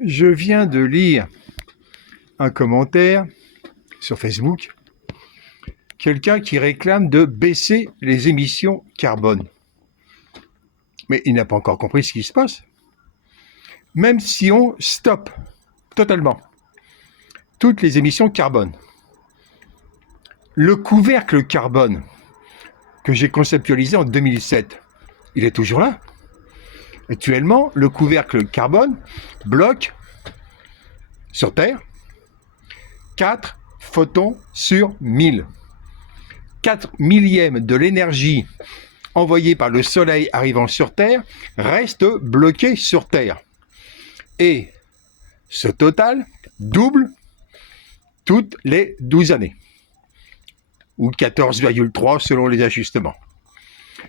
Je viens de lire un commentaire sur Facebook, quelqu'un qui réclame de baisser les émissions carbone. Mais il n'a pas encore compris ce qui se passe. Même si on stoppe totalement toutes les émissions carbone, le couvercle carbone que j'ai conceptualisé en 2007, il est toujours là. Actuellement, le couvercle carbone bloque sur Terre 4 photons sur 1000. 4 millièmes de l'énergie envoyée par le Soleil arrivant sur Terre reste bloquée sur Terre. Et ce total double toutes les 12 années, ou 14,3 selon les ajustements.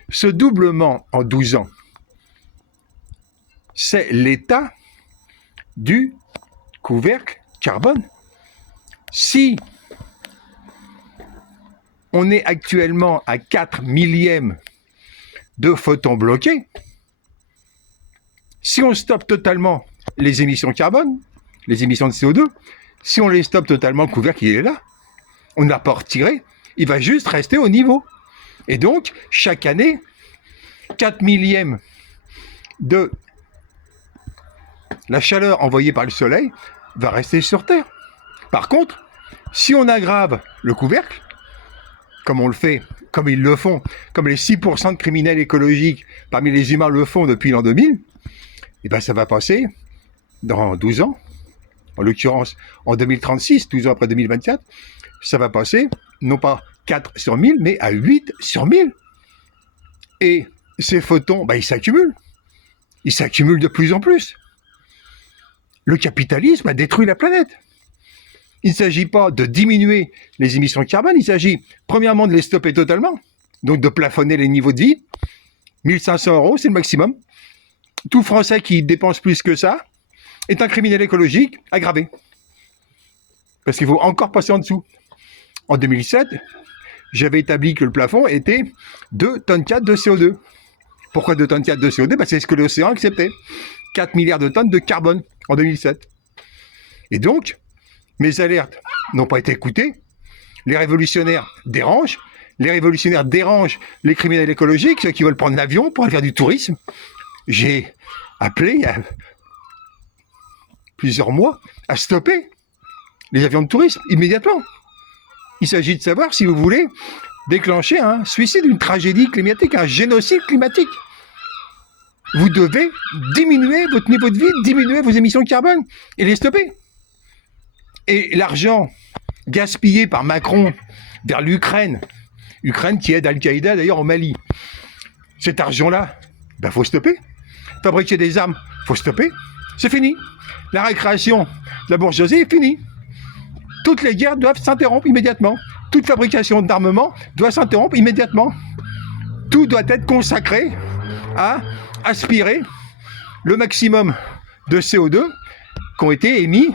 Ce doublement en 12 ans, c'est l'état du couvercle carbone. Si on est actuellement à 4 millièmes de photons bloqués, si on stoppe totalement les émissions carbone, les émissions de CO2, si on les stoppe totalement, le couvercle il est là. On n'a pas retiré, il va juste rester au niveau. Et donc, chaque année, 4 millièmes de la chaleur envoyée par le Soleil va rester sur Terre. Par contre, si on aggrave le couvercle, comme on le fait, comme ils le font, comme les 6% de criminels écologiques parmi les humains le font depuis l'an 2000, et ben ça va passer dans 12 ans, en l'occurrence en 2036, 12 ans après 2024, ça va passer non pas 4 sur 1000, mais à 8 sur 1000. Et ces photons, ben, ils s'accumulent. Ils s'accumulent de plus en plus. Le capitalisme a détruit la planète. Il ne s'agit pas de diminuer les émissions de carbone, il s'agit premièrement de les stopper totalement, donc de plafonner les niveaux de vie. 1 500 €, c'est le maximum. Tout Français qui dépense plus que ça est un criminel écologique aggravé. Parce qu'il faut encore passer en dessous. En 2007, j'avais établi que le plafond était 2,4 tonnes de CO2. Pourquoi 2,4 tonnes de CO2 ? C'est ce que l'océan acceptait. 4 milliards de tonnes de carbone en 2007. Et donc, mes alertes n'ont pas été écoutées. Les révolutionnaires dérangent. Les révolutionnaires dérangent les criminels écologiques, ceux qui veulent prendre l'avion pour aller faire du tourisme. J'ai appelé il y a plusieurs mois à stopper les avions de tourisme immédiatement. Il s'agit de savoir si vous voulez déclencher un suicide, une tragédie climatique, un génocide climatique. Vous devez diminuer votre niveau de vie, diminuer vos émissions de carbone et les stopper. Et l'argent gaspillé par Macron vers l'Ukraine, Ukraine qui aide Al-Qaïda d'ailleurs au Mali, cet argent-là, ben faut stopper. Fabriquer des armes, faut stopper. C'est fini. La récréation de la bourgeoisie est finie. Toutes les guerres doivent s'interrompre immédiatement. Toute fabrication d'armement doit s'interrompre immédiatement. Tout doit être consacré à aspirer le maximum de CO2 qui ont été émis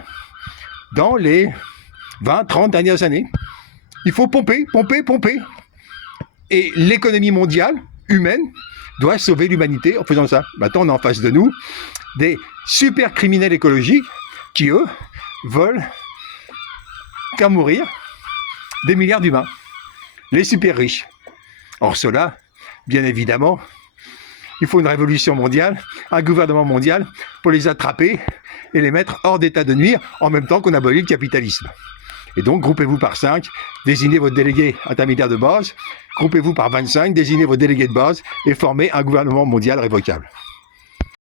dans les 20, 30 dernières années. Il faut pomper, pomper, pomper. Et l'économie mondiale, humaine, doit sauver l'humanité en faisant ça. Maintenant, on a en face de nous des super criminels écologiques qui, eux, veulent faire mourir des milliards d'humains. Les super riches. Or, cela, bien évidemment, il faut une révolution mondiale, un gouvernement mondial pour les attraper et les mettre hors d'état de nuire en même temps qu'on abolit le capitalisme. Et donc, groupez-vous par 5, désignez votre délégué intermédiaire de base, groupez-vous par 25, désignez vos délégués de base et formez un gouvernement mondial révocable.